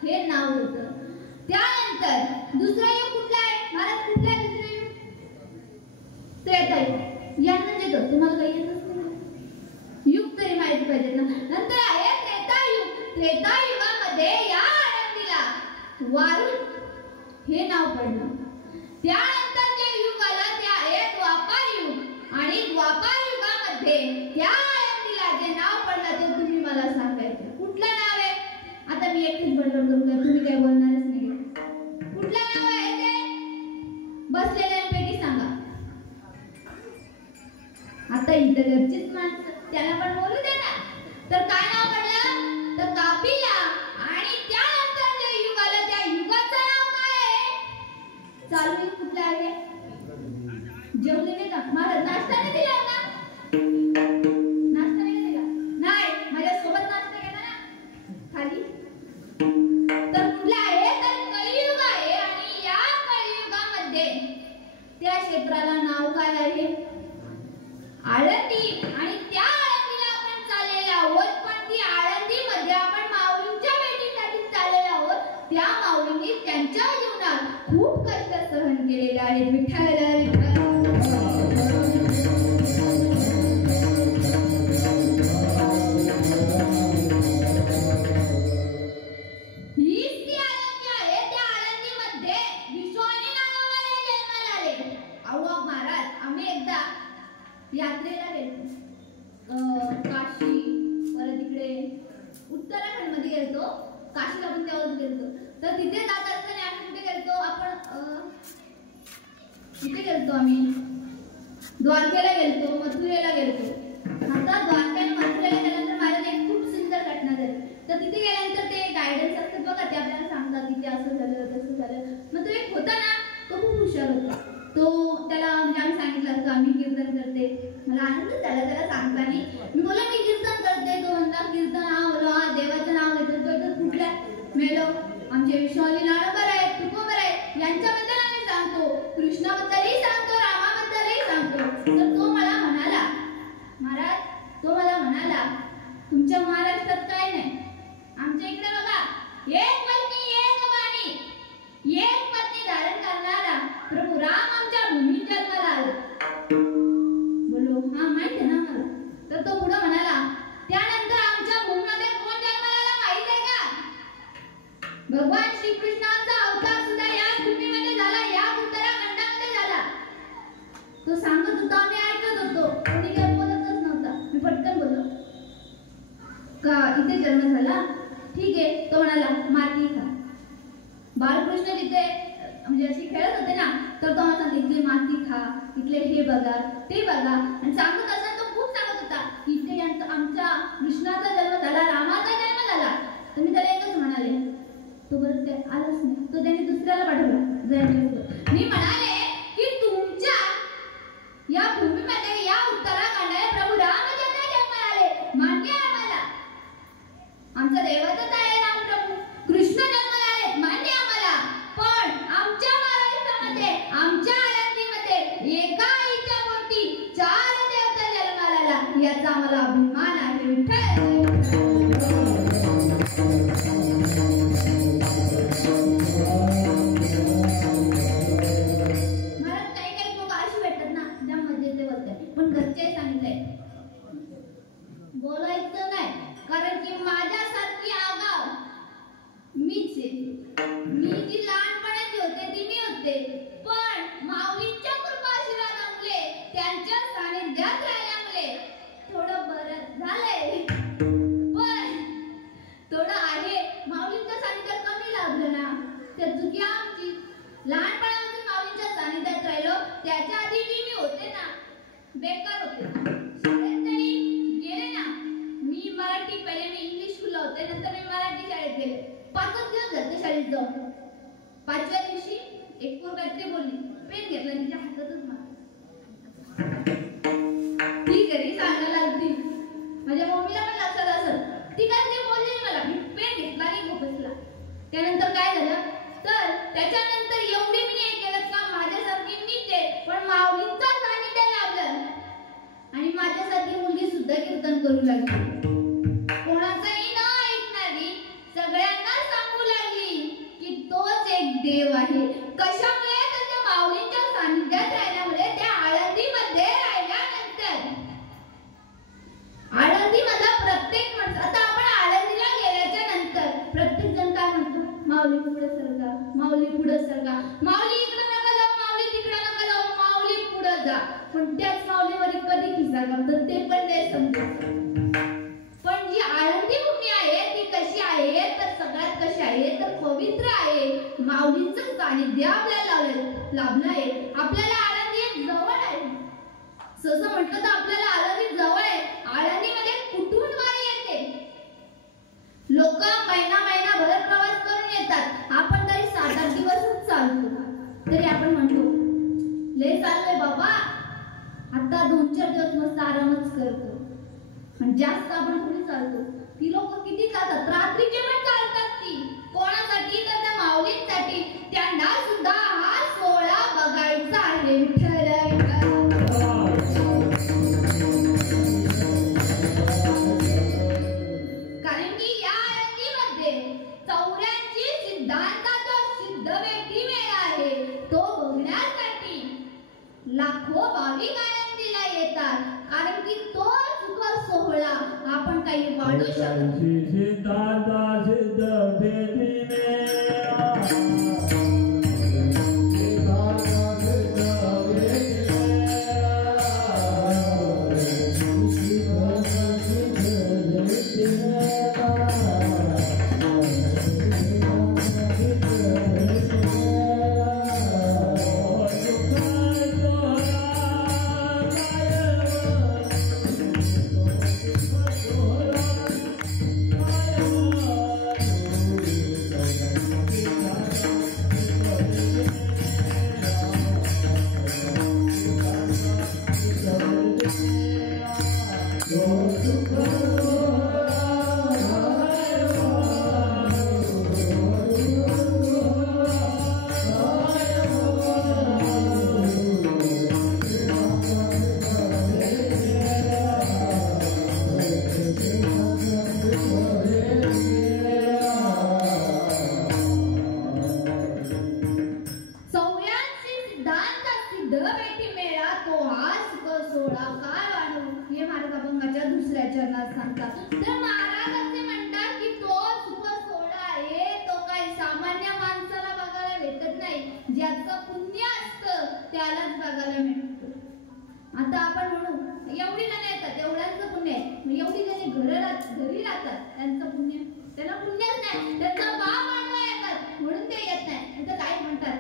हे नाव होतं. त्यानंतर दुसरा युग कुठला आहे? महाराज कुठला आहे दुसरा युग? मध्ये या आळंदीला वारुळ हे नाव पडलं. त्यानंतर जे युग आलं ते आहे द्वापार युग आणि द्वापार युगामध्ये या आळंदीला जे नाव पडलं ते तुम्ही मला सांगायचं. कुठलं नाव आहे? आता मी एकटीच बडबड करू का? तुम्ही काय बोलणारच नाही. कुठलं नाव आहे ते बसलेल्यांपैकी सांगा. आता इथं घरचीच माणसं, त्याला पण बोलू दे ना. तर काय नाव पडलं? तर कापिला. आणि त्यानंतर जे युग आलं त्या युगाचं नाव काय आहे? चालू युग कुठलं आहे? जेवले नाही का? महाराज नाश्ता नाही दिला ना? नाश्ता नाही दिला? नाही, माझ्यासोबत नाश्ता केला ना खाली. तर कुठलं आहे? तर कलियुग आहे. आणि या कलियुगामध्ये त्या क्षेत्राला नाव काय आहे? आळंदी. आणि त्या आळंदीला आपण चाललेलो आहोत. पण ती आळंदीमध्ये आपण माऊलींच्या भेटीसाठी चाललेलो आहोत. त्या माऊलींनी त्यांच्या जीवनात खूप कष्ट सहन केलेले आहेत. विठ्ठल यात्रेला गेलो काशी, परत इकडे उत्तराखंड मध्ये गेलो. काशीला पण तेव्हाच गेलो. तर तिथे जात असताना आम्ही कुठे गेलो? आपण इथे गेलो, आम्ही द्वारकेला गेलो, मथुरेला गेलो. आता द्वारका आणि मथुरेला गेल्यानंतर माझ्या एक खूप सुंदर घटना झाली. तर तिथे गेल्यानंतर ते गायडन्स असतात बघा, ते आपल्याला सांगतात की ते असं झालं तसं झालं. मग तो एक होता ना, तो खूप हुशार होता. तो त्याला म्हणजे आम्ही सांगितलं असतं आम्ही कीर्तन करते. मला आनंद झाला त्याला सांगताना. मी बोला मी कीर्तन करते. तो म्हणला कीर्तन हा देवाचं नाव घेतो. तर कुठल्या मेलो? आमचे विश्वाली नाडोबर आहेत, तुकोबर आहेत, यांच्याबद्दल आम्ही सांगतो, कृष्णाबद्दलही सांगतो, रामाबद्दलही सांगतो. तर तो मला म्हणाला, महाराज, तो मला म्हणाला तुमच्या महाराष्ट्रात काय नाही, आमच्या इकडे बघा एक पत्नी एक वाणी एक पत्नी धारण करणारा प्रभू राम आमच्या भूमीत जन्माला आला. बोलो हा माहिती आहे ना मला. तर तो पुढे म्हणाला त्यानंतर आमच्या भूमीमध्ये कोण जन्माला आला माहिती आहे का? भगवान श्रीकृष्णाचा अवतार सुद्धा या भूमीमध्ये झाला, या उत्तराखंडामध्ये झाला. तो सांगत होता, आम्ही ऐकत होतो. कोणी काय बोलतच नव्हता. मी पटकन बोललो का इथे जन्म झाला? ठीक आहे. तो म्हणाला माती खा. बाळकृष्ण जिथे म्हणजे अशी खेळत होते ना, तर तो म्हणतात इथले माती खा, इथले हे बघा ते बघा. आणि सांगत असताना तो खूप सांगत होता की इथे आमच्या कृष्णाचा जन्म झाला, रामाचा जन्म झाला. तर मी त्याला एकच म्हणाले, तो बरं ते आलाच नाही. तो त्याने दुसऱ्याला पाठवला. मी म्हणाले की तुमच्या या भूमीमध्ये या उत्तराखंडाला प्रभू रामचंद्र जन्माला आले, मान्य आहे आम्हाला. आमचा देवाचाच आहे राम प्रभू. कृष्ण जन्माला आले, मान्य आम्हाला. पण आमच्या महाराष्ट्रामध्ये आमच्या आळंदीमध्ये एका आईच्या पोटी 4 देवता जन्माला आला, याचा आम्हाला अभिमान आहे. विठ्ठल महाराज काही काही लोक अशी भेटतात ना ज्यामध्ये ते बोलतात, पण घरचे सांगितलंय बोलायचं नाही, कारण की माझ्यासारखी आगाव मीच आहे. मी जी लहानपणाची होते ती मी होते, पण माऊलींच्या कृपा आशीर्वादामुळे त्यांच्या सानिध्यात राहिल्यामुळे थोडं बरं झालंय. पण थोडं आहे माऊलींच्या सानिध्यात कमी लागलं ना, त्या चुकी आमची. लहानपणापासून माऊलींच्या सानिध्यात राहिलो, त्याच्या आधी मी होते ना बेकार होते. शाळेत तरी गेले ना, मी मराठी पहिले मी इंग्लिश स्कूलला होते, नंतर मी मराठी शाळेत गेले. 5 दिवस झाले शाळेत जाऊन. 5व्या दिवशी एक पोर काहीतरी बोलली, पेन घेतला तिच्या हातातच मारला. ती घरी सांगायला लागली, माझ्या मम्मीला पण लक्षात असत. ती काहीतरी बोलली मला, मी पेन घेतला आणि बसला. त्यानंतर काय झालं, तर त्याच्यानंतर एवढी मी नाही केलं का माझ्यासारखी नीट आहे, पण माऊलींचा सानिध्य लाभलं आणि माझ्यासारखी मुलगी सुद्धा कीर्तन करू लागली. कोणाचंही न ऐकणारी सगळ्यांना सांगू लागली की तोच एक देव आहे. कशामुळे? तर त्या माऊलींच्या सानिध्यात राहिल्यामुळे. त्या आळंदीमध्ये राहिल्यानंतर आळंदीमधला प्रत्येक माणूस, आता आपण आळंदीला गेल्याच्या नंतर प्रत्येक माऊली पुढे सरका, माऊली पुढे सरका, माऊली इकडे नका जाऊ, माऊली तिकडे नका जाऊ, माऊली पुढे जा. पण त्याच माऊलीवर कधी खिसा घालतात ते पण नाही समजत. पण जी आळंदी भूमी आहे ती कशी आहे तर सगळ्यात कशी आहे तर पवित्र आहे. माऊलींचं सानिध्य आपल्याला लाभलं आहे. आपल्याला आळंदी जवळ आहे. सहसा म्हटलं तर आपल्याला आळंदी जवळ आहे. आळंदीमध्ये कुठून वारी येते. लोक महिनाभर प्रवास करून येतात. आपण तरी 7-8 दिवसच चालतो. तरी आपण म्हणतो लय चाललोय बाबा, आता 2-4 दिवस मस्त आरामच करतो. पण जास्त आपण कुठे चालतो. ती लोक किती चालतात, रात्रीचे पण चालतात. ती कोणासाठी तर त्या माऊलींसाठी. त्यांना सुद्धा हा सोहळा बघायचा आहे. कारण की या आळंदीमध्ये 84 सिद्धांताचा सिद्ध व्यक्ती मेळा आहे. तो बघण्यासाठी लाखो भाविक आळंदीला येतात. कारण की तो सुख सोहळा आपण काही वाढू शकतो. सिद्धांता सिद्ध व्यक्ती मेळा, ज्याचं पुण्य असतं त्यालाच बघायला मिळतं. आता आपण म्हणू एवढी जण येतात एवढ्यांचं पुण्य आहे, एवढी जणी घरी राहतात त्यांचं पुण्य, त्यांना पुण्यच नाही, त्यांचा पाप आणवा येतात म्हणून ते येत नाही. तर काय म्हणतात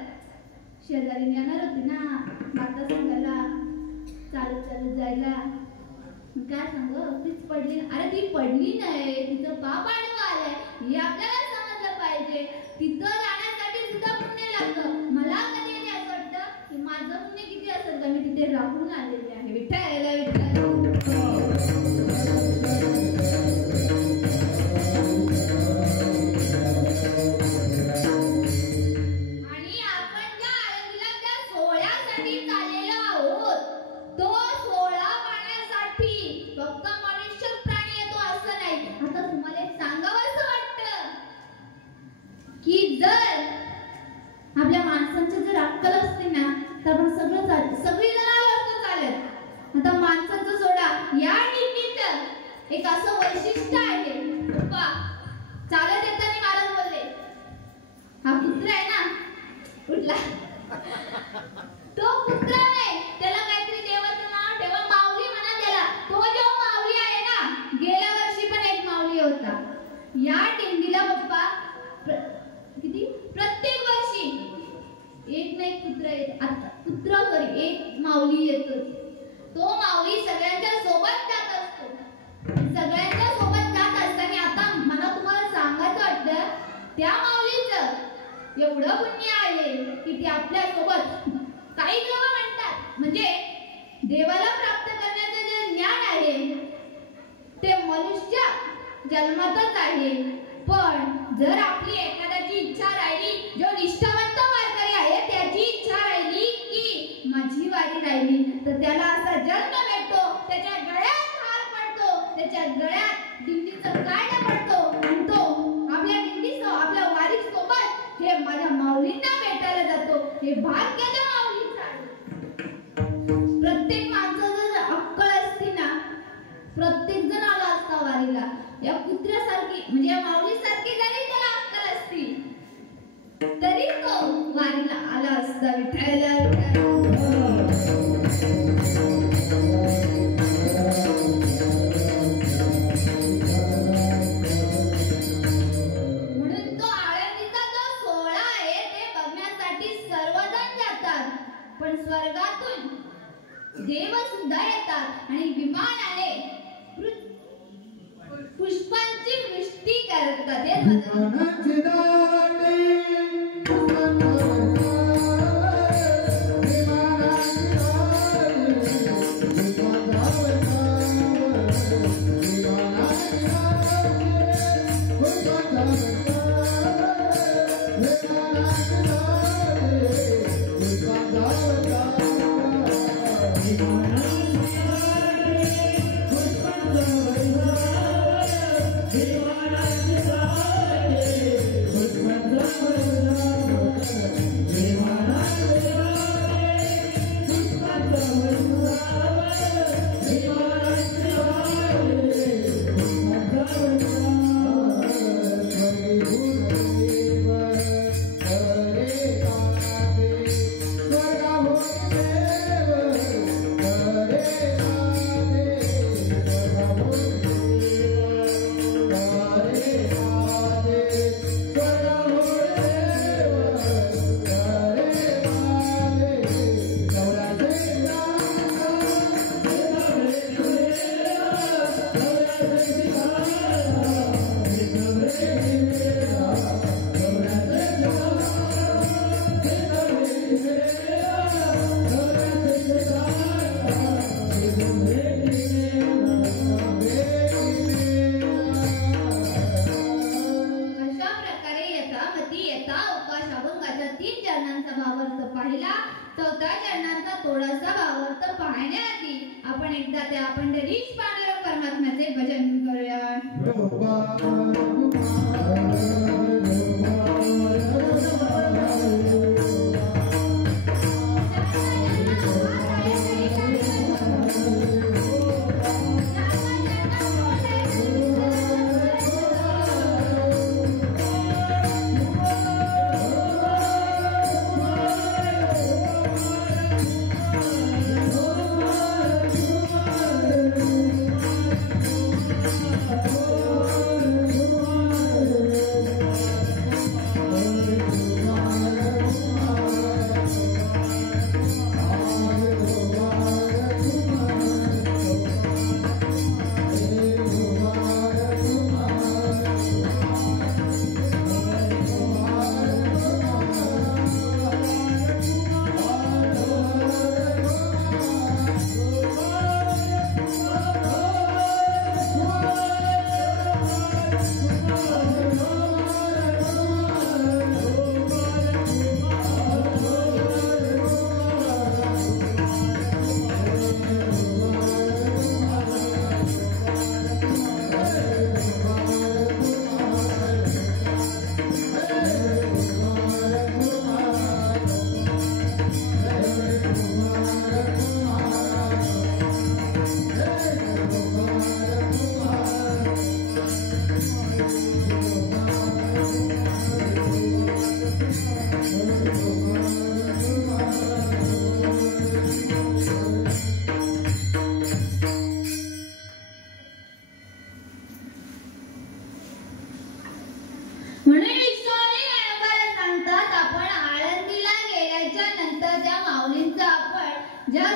शेजारी येणार होती ना माता सांगायला चालत जायला, काय सांग तीच पडली. अरे ती पडली नाही, तिचं पाप आणवा आलंय हे आपल्याला समजलं पाहिजे. तिथं जाण्यासाठी सुद्धा पुण्य लागतं. मला कधी असं वाटतं की माझं पुण्य किती असेल का मी तिथे राहून आलेली आहे. विठ्ठल आणि आपण ज्या आळंदीला त्या सोहळ्यासाठी चाललेलो आहोत, तो सोहळा पाहण्यासाठी फक्त मनुष्य प्राणी येतो असं नाही. आता तुम्हाला एक सांगावं असं वाटतं की जर आपल्या माणसांची जर अक्कल असते ना तर आपण सगळी जण आलो असतो चालत. आता माणसाचं सोडा, या दिंडीत एक असं वैशिष्ट्य आहे. पप्पा चालत येताना मला बोलले हा कुत्रा आहे ना कुठला, तो कुत्रा नाही त्याला काहीतरी देवाचं नाव ठेवा, माऊली म्हणा त्याला. तो जो माऊली आहे ना गेल्या वर्षी पण एक माऊली होता. या दिंडीला पप्पा किती प्रत्येक वर्षी एक ना एक कुत्रा येत. आता कुत्रा तरी एक माऊली येतो. तो माऊली सगळ्यांच्या सोबत जात असतो. सगळ्यांच्या सोबत जात असताना आता मला तुम्हाला सांगायचं वाटतं त्या माऊलीचं एवढं पुण्य आहे की ती आपल्या सोबत, काही लोक म्हणतात म्हणजे देवाला प्राप्त करण्याचं जे ज्ञान आहे ते मनुष्य जन्मातच आहे. पण जर आपली एखाद्याची इच्छा राहिली, जो निष्ठावंत वारकरी आहे त्याची इच्छा राहिली की माझी वारी राहिली, तर त्याला असा जन्म भेटतो, त्याच्या गळ्यात हार पडतो, त्याच्या गळ्यात दिंडीचं काढ पडतो आणि तो आपल्या दिंडीसोबत आपल्या वारी सोबत हे माझ्या माऊलींना भेटायला जातो. हे भाग्य त्या माऊलीचं आहे. प्रत्येक माणसाचं जर अक्कल असती ना प्रत्येक जण वारीला. या कुत्र्यासारखी म्हणजे या माऊलीसारखी जरी त्याला अक्कल असती असता विठ्ठल. म्हणून तो आळंदीचा जो सोहळा आहे ते बघण्यासाठी सर्वजण जातात, पण स्वर्गातून देव सुद्धा येतात आणि विमानाने पुष्पांची वृष्टी करतात.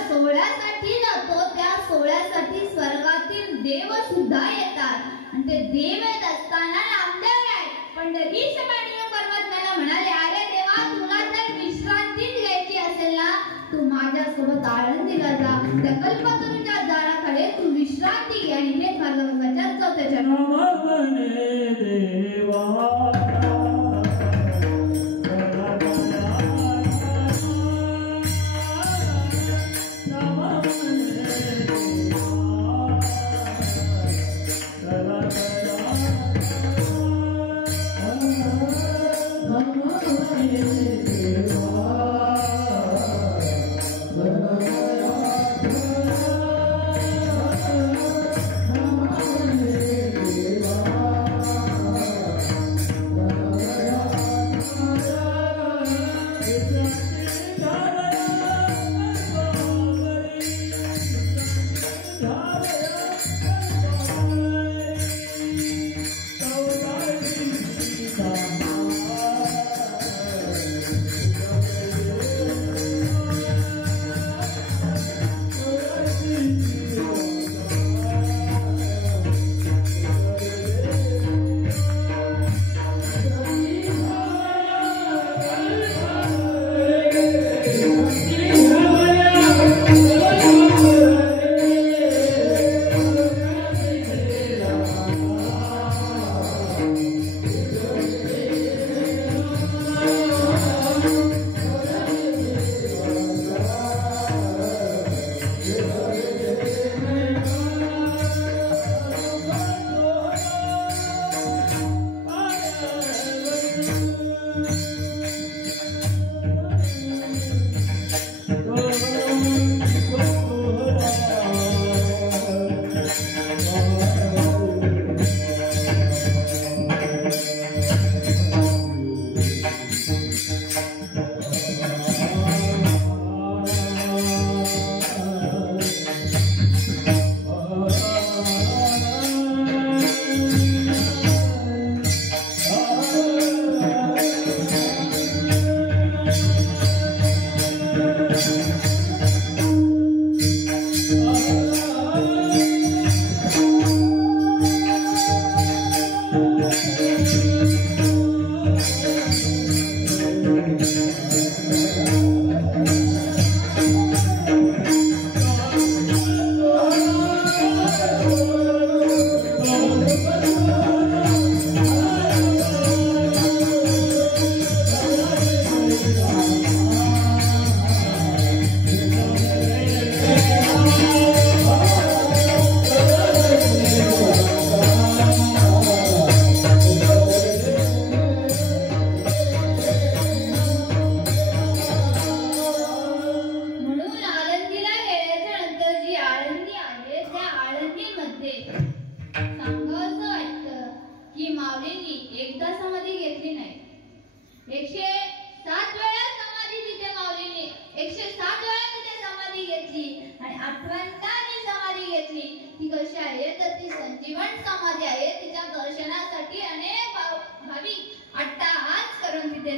सोहळ्यासाठी जातो त्या सोहळ्यासाठी स्वर्गातील देव सुद्धा येतात आणि ते देव येत असताना नामदेव आहे पंढरीश पांडुरंग परमात्म्याला म्हणाले, अरे देवा, तुला जर विश्रांती घ्यायची असेल ना, तू माझ्या सोबत आळंदीला जा, त्या कल्पतरूच्या दाराकडे तू विश्रांती घे. आणि हेच माझं वचन चौथ्या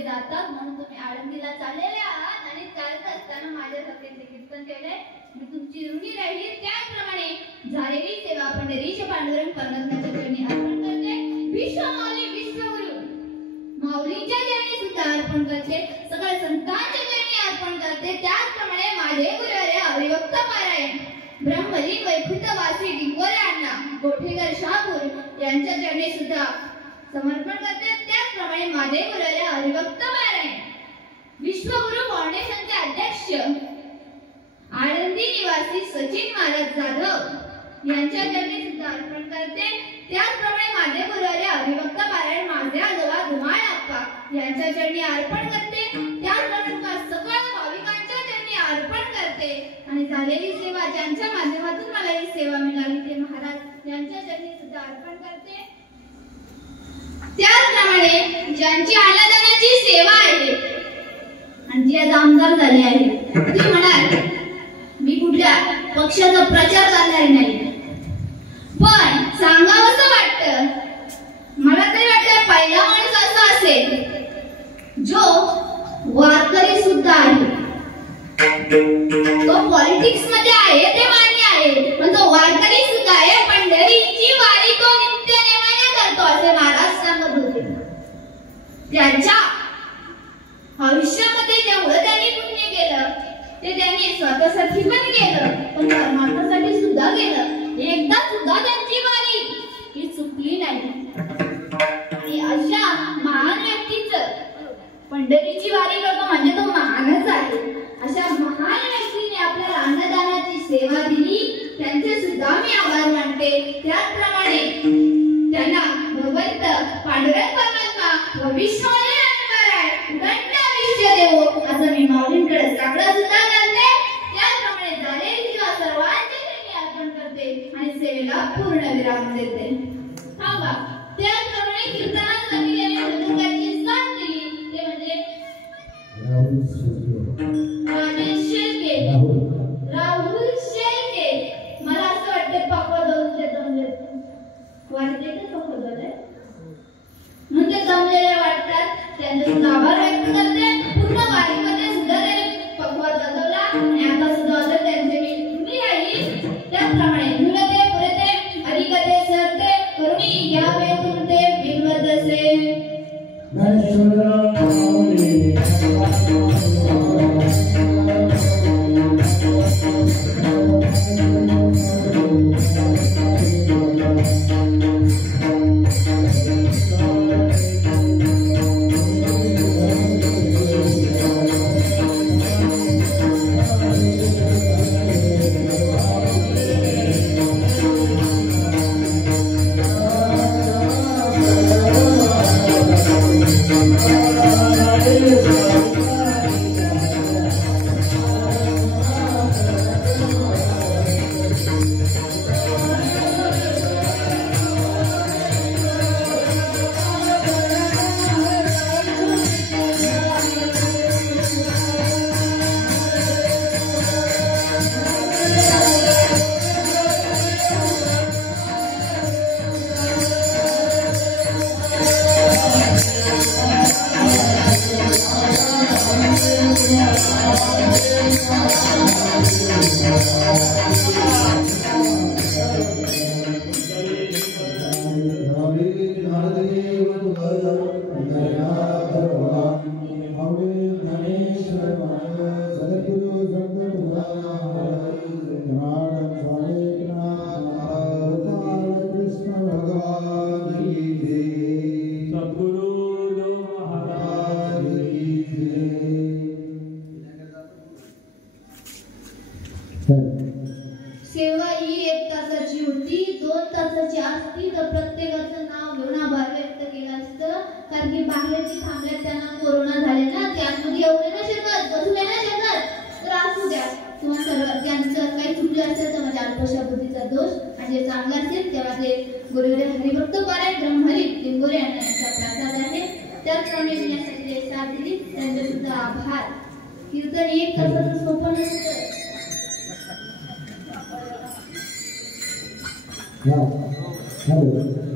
जातात म्हणून तुम्ही आळंदीला चाललेले आहात आणि चालत असताना माझ्यासाठी कीर्तन केले. मी तुमची ऋणी राहील. त्याप्रमाणे झालेली सेवा पंढरीच्या पांडुरंग परमात्म्याच्या चरणी अर्पण करते. विश्वमाऊली विश्वगुरु माऊलींच्या चरणी सुद्धा अर्पण करते. सगळ्या संतांच्या चरणी अर्पण करते. त्याचप्रमाणे माझे गुरुवर्य हरिभक्त पारायण ब्रह्मलीन वैकुंठवासी डिंगोऱ्यांना गोठेकर शहापूर यांच्या चरणी सुद्धा समर्पण करते. त्याचप्रमाणे माझे गुरुवर्य हरिभक्त पारायण विश्वगुरु फाउंडेशनचे अध्यक्ष आळंदी निवासी सचिन महाराज जाधव यांच्या चरणी सुद्धा अर्पण करते. त्याचप्रमाणे माझे गुरुवर्य हरिभक्त पारायण माझे आजोबा धुमाळ आप्पा यांच्या चरणी अर्पण करते. त्याचप्रमाणे सगळ्या भाविकांच्या चरणी अर्पण करते. आणि झालेली सेवा ज्यांच्या माध्यमातून मला ही सेवा मिळाली ते महाराज यांच्या चरणी सुद्धा अर्पण करते. त्याचप्रमाणे ज्यांची अन्नदानाची सेवा आहे आणि जी आज आमदार झाले आहे, तुम्ही म्हणाल मी कुठल्या पक्षाचा प्रचार करणार नाही, पण सांगावंसं वाटतं. मला तरी वाटतं पहिला माणूस असा असेल जो वारकरी सुद्धा आहे. तो पॉलिटिक्स मध्ये आहे ते मान्य आहे, पण तो वारकरी सुद्धा आहे. पंढरीची वारी तो नित्य नेमाने करतो असे महाराज सांगत होते. त्यांच्या आयुष्यामध्ये जेवढं त्यांनी पुण्य केलं ते त्यांनी स्वतःसाठी पण केलं, पण परमात्म्यासाठी सुद्धा केलं. एकदा सुद्धा त्यांची वारी ही चुकली नाही. आणि अशा महान व्यक्तीचं पंढरीची वारी करतो म्हणजे तो महानच आहे. अशा महान व्यक्तीने आपल्याला अन्नदानाची सेवा दिली, त्यांचे सुद्धा मी आभार मानते. त्याचप्रमाणे त्यांना भगवंत पांडुरंग परमात्मा भविष्यवाणी देवो असं मी माऊलींकडे सगळं सुद्धा करते. त्याचप्रमाणे झालेली सेवा सर्वांच्या चरणी अर्पण करते आणि सेवेला पूर्ण विराम देते. थांबा. त्याचप्रमाणे कीर्तनासाठी ज्यांनी मृदुंगाची साथ दिली ते म्हणजे राजेश शेळके, राहुल शेळके. मला असं वाटतं पक्का दोनचे जमले वाटते का पक्का झाले म्हणून ते जमलेले वाटतात. त्यांचे सुद्धा आभार व्यक्त करते. पूर्ण वारीमध्ये सुद्धा त्यांनी पक्वा जगवला आणि आता सुद्धा आता त्यांचे मी राहील. त्याचप्रमाणे मुलते पुरते हरिकथे सरते करुणी घ्यावे तुमते बिनवदसे. म्हणजे चांगलं असेल तेव्हा ते गुरुदेव हरिभक्त पारायण ब्रह्महरी लिंगोरे यांचा प्रसाद आहे. त्याचप्रमाणे मी यासाठी साथ दिली त्यांचे सुद्धा आभार. कीर्तन एक तासाचं सोपं नसतं. Hello.